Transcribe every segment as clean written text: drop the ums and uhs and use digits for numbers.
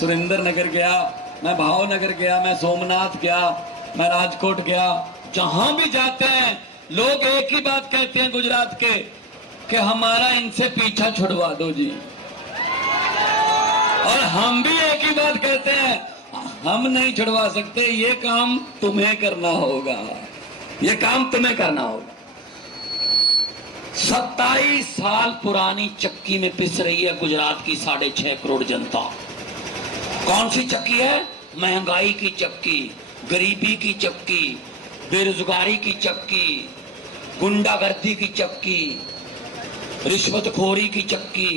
सुरेंद्र नगर गया, मैं भावनगर गया, मैं सोमनाथ गया, मैं राजकोट गया, जहां भी जाते हैं लोग एक ही बात कहते हैं गुजरात के कि हमारा इनसे पीछा छुड़वा दो जी। और हम भी एक ही बात कहते हैं, हम नहीं छुड़वा सकते, ये काम तुम्हें करना होगा, ये काम तुम्हें करना होगा। 27 साल पुरानी चक्की में पिस रही है गुजरात की 6.5 करोड़ जनता। कौन सी चक्की है? महंगाई की चक्की, गरीबी की चक्की, बेरोजगारी की चक्की, गुंडागर्दी की चक्की, रिश्वतखोरी की चक्की,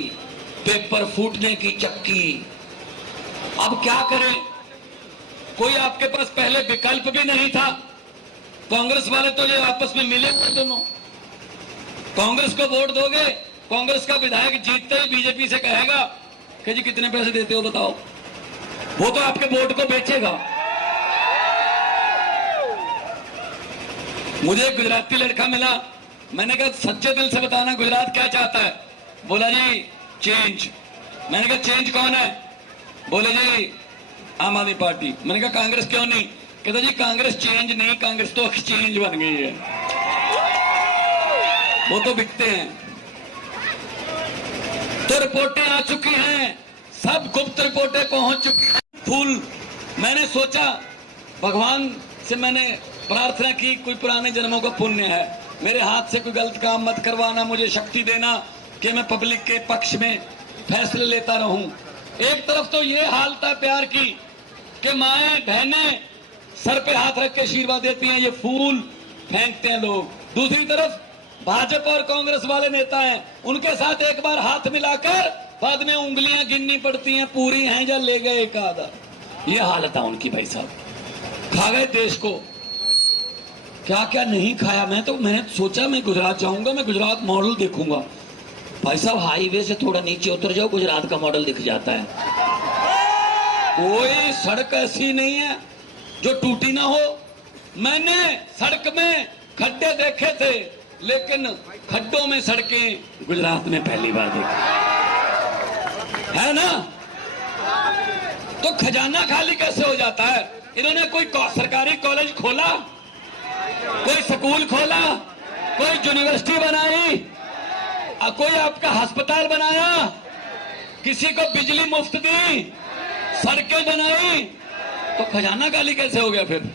पेपर फूटने की चक्की। अब क्या करें? कोई आपके पास पहले विकल्प भी नहीं था। कांग्रेस वाले तो ये आपस में मिले हुए दोनों, कांग्रेस को वोट दोगे, कांग्रेस का विधायक जीतते ही बीजेपी से कहेगा कि जी कितने पैसे देते हो बताओ, वो तो आपके वोट को बेचेगा। मुझे एक गुजराती लड़का मिला, मैंने कहा सच्चे दिल से बताना गुजरात क्या चाहता है? बोला जी चेंज। मैंने कहा चेंज कौन है? बोले जी आम आदमी पार्टी। मैंने कहा कांग्रेस क्यों नहीं? कहता जी कांग्रेस चेंज नहीं, कांग्रेस तो एक्सचेंज बन गई है, वो तो बिकते हैं। तो रिपोर्टें आ चुकी हैं, सब गुप्त रिपोर्टें पहुंच चुकी हैं। फूल मैंने सोचा, भगवान से मैंने प्रार्थना की कोई पुराने जन्मों का पुण्य है, मेरे हाथ से कोई गलत काम मत करवाना, मुझे शक्ति देना कि मैं पब्लिक के पक्ष में फैसले लेता रहूं। एक तरफ तो ये हाल था प्यार की कि माएं बहनें सर पे हाथ रख के आशीर्वाद देती हैं, ये फूल फेंकते हैं लोग। दूसरी तरफ भाजपा और कांग्रेस वाले नेता हैं, उनके साथ एक बार हाथ मिलाकर बाद में उंगलियां गिननी पड़ती हैं, पूरी हैं या ले गए एक आधा। ये हालत है उनकी भाई साहब। खा गए देश को, क्या क्या नहीं खाया। मैंने सोचा मैं गुजरात जाऊंगा, मैं गुजरात मॉडल देखूंगा। भाई साहब हाईवे से थोड़ा नीचे उतर जाओ, गुजरात का मॉडल दिख जाता है। कोई सड़क ऐसी नहीं है जो टूटी ना हो। मैंने सड़क में खड्डे देखे थे, लेकिन खड्डों में सड़कें गुजरात में पहली बार देखी है ना। तो खजाना खाली कैसे हो जाता है? इन्होंने कोई सरकारी कॉलेज खोला, कोई स्कूल खोला, कोई यूनिवर्सिटी बनाई, कोई आपका अस्पताल बनाया, किसी को बिजली मुफ्त दी, सड़कें बनाई, तो खजाना खाली कैसे हो गया? फिर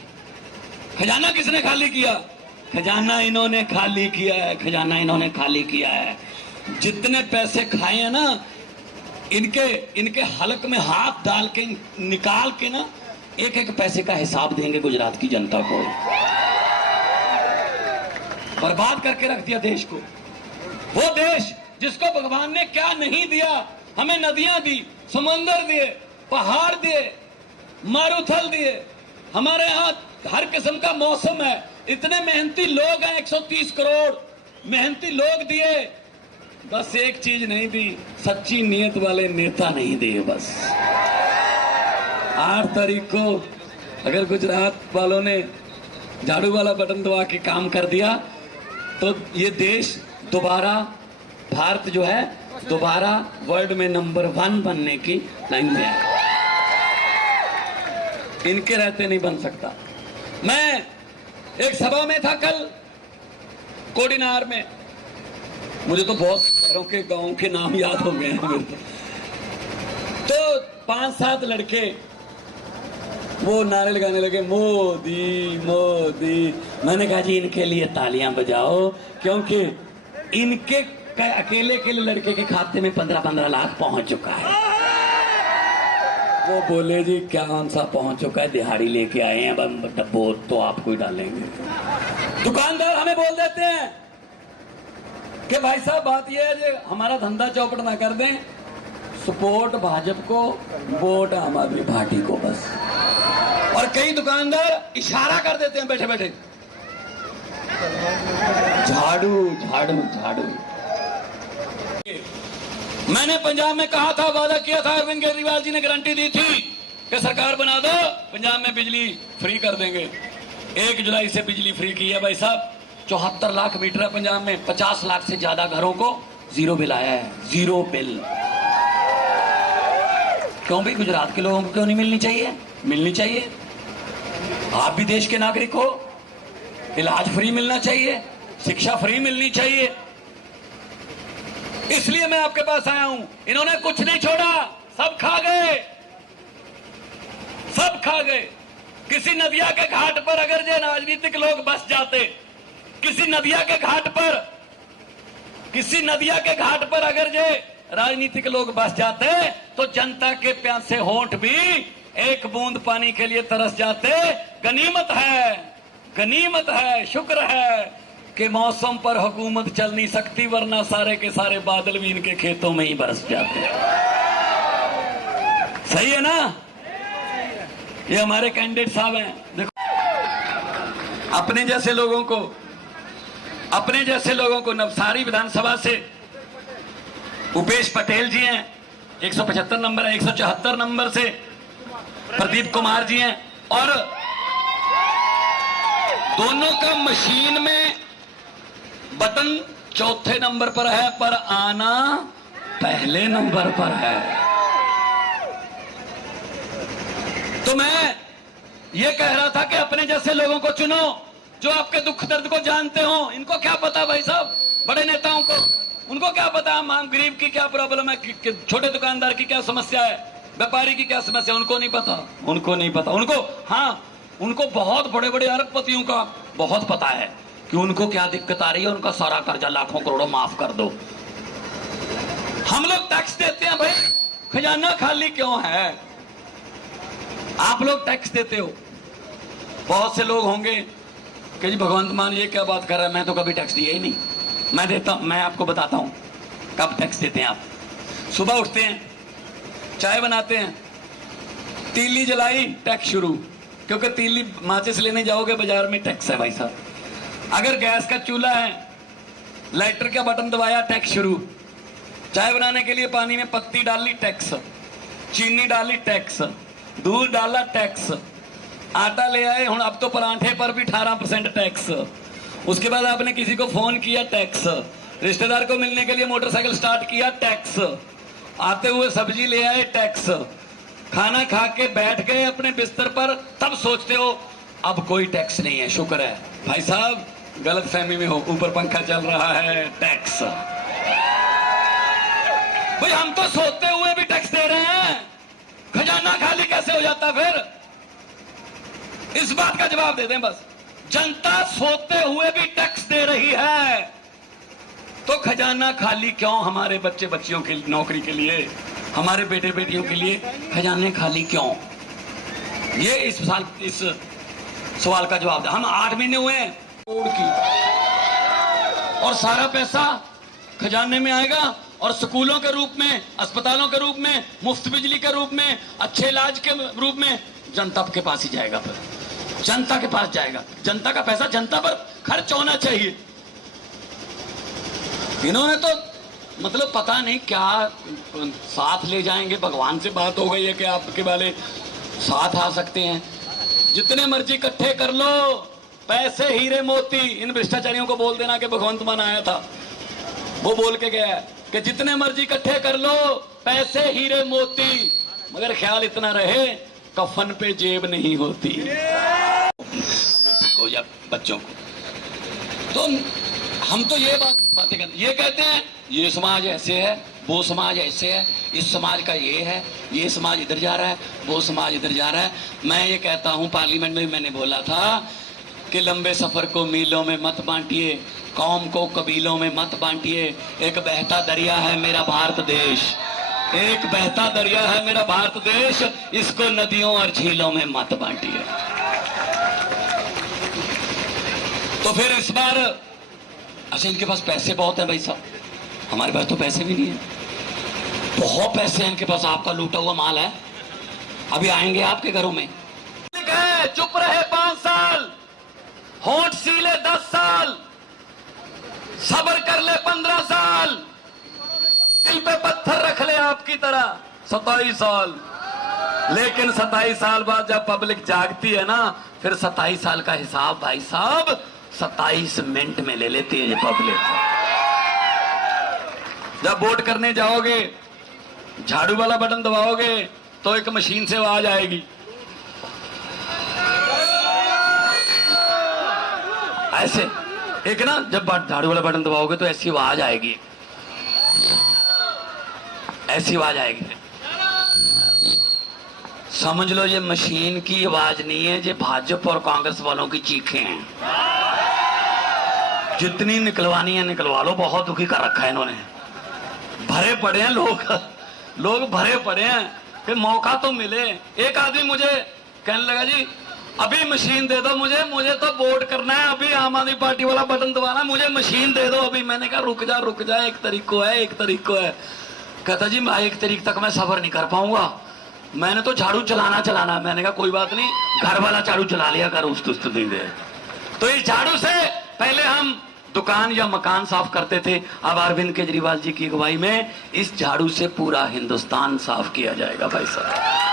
खजाना किसने खाली किया? खजाना इन्होंने खाली किया है, खजाना इन्होंने खाली किया है। जितने पैसे खाए हैं ना, इनके हलक में हाथ डाल के निकाल के ना एक एक पैसे का हिसाब देंगे गुजरात की जनता को। बर्बाद करके रख दिया देश को। वो देश जिसको भगवान ने क्या नहीं दिया, हमें नदियां दी, समंदर दिए, पहाड़ दिए, मारुथल दिए, हमारे यहाँ हर किस्म का मौसम है, इतने मेहनती लोग हैं, 130 करोड़ मेहनती लोग दिए, बस एक चीज नहीं दी, सच्ची नीयत वाले नेता नहीं दिए। बस 8 तारीख को अगर गुजरात वालों ने झाड़ू वाला बटन दबा के काम कर दिया तो ये देश दोबारा, भारत जो है दोबारा वर्ल्ड में नंबर 1 बनने की लाइन में है। इनके रहते नहीं बन सकता। मैं एक सभा में था कल कोडिनार में, मुझे तो बहुत शहरों के गांव के नाम याद हो गए हैं मेरे तो 5-7 लड़के वो नारे लगाने लगे, मोदी मोदी। मैंने कहा जी इनके लिए तालियां बजाओ, क्योंकि इनके अकेले लड़के के खाते में 15-15 लाख पहुंच चुका है। वो बोले जी क्या सा पहुंच चुका है, दिहाड़ी लेके आए हैं, डब्बो तो आपको ही डालेंगे। दुकानदार हमें बोल देते हैं कि भाई साहब बात यह है कि हमारा धंधा चौपट ना कर दें, सपोर्ट भाजपा को, वोट आम आदमी पार्टी को बस। और कई दुकानदार इशारा कर देते हैं बैठे बैठे, झाड़ू झाड़ू झाड़ू। मैंने पंजाब में कहा था, वादा किया था, अरविंद केजरीवाल जी ने गारंटी दी थी कि सरकार बना दो, पंजाब में बिजली फ्री कर देंगे। 1 जुलाई से बिजली फ्री की है भाई साहब। 74 लाख मीटर है पंजाब में, 50 लाख से ज्यादा घरों को जीरो बिल आया है, जीरो बिल। क्यों भी गुजरात के लोगों को क्यों नहीं मिलनी चाहिए? मिलनी चाहिए। आप भी देश के नागरिक हो, इलाज फ्री मिलना चाहिए, शिक्षा फ्री मिलनी चाहिए। इसलिए मैं आपके पास आया हूं। इन्होंने कुछ नहीं छोड़ा, सब खा गए, सब खा गए। किसी नदिया के घाट पर अगर जो राजनीतिक लोग बस जाते, किसी नदिया के घाट पर अगर जो राजनीतिक लोग बस जाते तो जनता के प्यासे होंठ भी एक बूंद पानी के लिए तरस जाते। गनीमत है, शुक्र है कि मौसम पर हुकूमत चल नहीं सकती, वरना सारे के सारे बादल भी इनके खेतों में ही बरस जाते। सही है ना? ये हमारे कैंडिडेट साहब हैं। देखो, अपने जैसे लोगों को नवसारी विधानसभा से उपेश पटेल जी हैं, 175 नंबर है, 174 नंबर से प्रदीप कुमार जी हैं, और दोनों का मशीन में बटन चौथे नंबर पर है, पर आना पहले नंबर पर है। तो मैं ये कह रहा था कि अपने जैसे लोगों को चुनो, जो आपके दुख दर्द को जानते हो। इनको क्या पता भाई साहब, बड़े नेताओं को, उनको क्या पता आम गरीब की क्या प्रॉब्लम है, छोटे दुकानदार की क्या समस्या है, व्यापारी की क्या समस्या, उनको नहीं पता। उनको बहुत बड़े बड़े अरबपतियों का बहुत पता है कि उनको क्या दिक्कत आ रही है, उनका सारा कर्जा लाखों करोड़ों माफ कर दो। हम लोग टैक्स देते हैं भाई, खजाना खाली क्यों है? आप लोग टैक्स देते हो। बहुत से लोग होंगे कि जी भगवंत मान ये क्या बात कर रहा है, मैं तो कभी टैक्स दिया ही नहीं। मैं देता हूं, मैं आपको बताता हूं कब टैक्स देते हैं आप। सुबह उठते हैं, चाय बनाते हैं, तीली जलाई, टैक्स शुरू, क्योंकि तीली माचिस लेने जाओगे बाजार में, टैक्स है भाई साहब। अगर गैस का चूल्हा है, लाइटर का बटन दबाया, टैक्स शुरू। चाय बनाने के लिए पानी में पत्ती डाली, टैक्स। चीनी डाली, टैक्स। दूध डाला, टैक्स। आटा ले आए, हुण अब तो परांठे पर भी 18% टैक्स। उसके बाद आपने किसी को फोन किया, टैक्स। रिश्तेदार को मिलने के लिए मोटरसाइकिल स्टार्ट किया, टैक्स। आते हुए सब्जी ले आए, टैक्स। खाना खा के बैठ गए अपने बिस्तर पर, तब सोचते हो अब कोई टैक्स नहीं है, शुक्र है। भाई साहब गलत फहमी में हो, ऊपर पंखा चल रहा है, टैक्स। भाई हम तो सोते हुए भी टैक्स दे रहे हैं, खजाना खाली कैसे हो जाता फिर? इस बात का जवाब दे दें बस। जनता सोते हुए भी टैक्स दे रही है, तो खजाना खाली क्यों? हमारे बच्चे बच्चियों की नौकरी के लिए, हमारे बेटे बेटियों के लिए खजाने खाली क्यों? ये इस सवाल का जवाब दे। हम 8 महीने हुए हैं की, और सारा पैसा खजाने में आएगा, और स्कूलों के रूप में, अस्पतालों के रूप में, मुफ्त बिजली के रूप में, अच्छे इलाज के रूप में जनता के पास ही जाएगा। फिर जनता के पास जाएगा। जनता का पैसा जनता पर खर्च होना चाहिए। इन्होंने तो मतलब पता नहीं क्या साथ ले जाएंगे। भगवान से बात हो गई है कि आपके वाले साथ आ सकते हैं, जितने मर्जी इकट्ठे कर लो, पैसे हीरे मोती। इन भ्रष्टाचारियों को बोल देना कि भगवंत मान आया था, वो बोल के गया कि जितने मर्जी इकट्ठे कर लो, पैसे हीरे मोती, मगर ख्याल इतना रहे कफन पे जेब नहीं होती। को या बच्चों को तो हम तो ये बातें करते, ये कहते हैं ये समाज ऐसे है, वो समाज ऐसे है, इस समाज का ये है, ये समाज इधर जा रहा है, वो समाज इधर जा रहा है। मैं ये कहता हूं, पार्लियामेंट में मैंने बोला था कि लंबे सफर को मीलों में मत बांटिए, कौम को कबीलों में मत बांटिए। एक बहता दरिया है मेरा भारत देश, एक बहता दरिया है मेरा भारत देश, इसको नदियों और झीलों में मत बांटिए। तो फिर इस बार अच्छा, इनके पास पैसे बहुत हैं भाई साहब, हमारे पास तो पैसे भी नहीं है। बहुत पैसे हैं इनके पास, आपका लूटा हुआ माल है, अभी आएंगे आपके घरों में। चुप रहे 5 साल, होंठ सीले 10 साल, सब्र कर ले 15 साल, दिल पे पत्थर रख ले आपकी तरह 27 साल। लेकिन 27 साल बाद जब पब्लिक जागती है ना, फिर 27 साल का हिसाब भाई साहब 27 मिनट में ले लेती है ये पब्लिक। जब वोट करने जाओगे, झाड़ू वाला बटन दबाओगे, तो एक मशीन से आवाज आएगी, ऐसे एक ना, जब झाड़ू वाला बटन दबाओगे तो ऐसी आवाज आएगी, ऐसी आवाज आएगी। समझ लो ये मशीन की आवाज नहीं है, ये भाजपा और कांग्रेस वालों की चीखें हैं। जितनी निकलवानी है निकलवा लो, बहुत दुखी कर रखा है इन्होंने। भरे पड़े हैं लोग भरे पड़े हैं कि मौका तो मिले। एक आदमी मुझे कहने लगा, जी अभी मशीन दे दो मुझे तो वोट करना है, अभी आम आदमी पार्टी वाला बटन दबाना, मुझे मशीन दे दो अभी। मैंने कहा रुक जा, एक तारीख को है। कहता जी मैं 1 तारीख तक मैं सफर नहीं कर पाऊंगा, मैंने तो झाड़ू चलाना। मैंने कहा कोई बात नहीं, घर वाला झाड़ू चला लिया कर, उस नहीं दे। तो इस झाड़ू से पहले हम दुकान या मकान साफ करते थे, अब अरविंद केजरीवाल जी की अगुवाई में इस झाड़ू से पूरा हिंदुस्तान साफ किया जाएगा भाई साहब।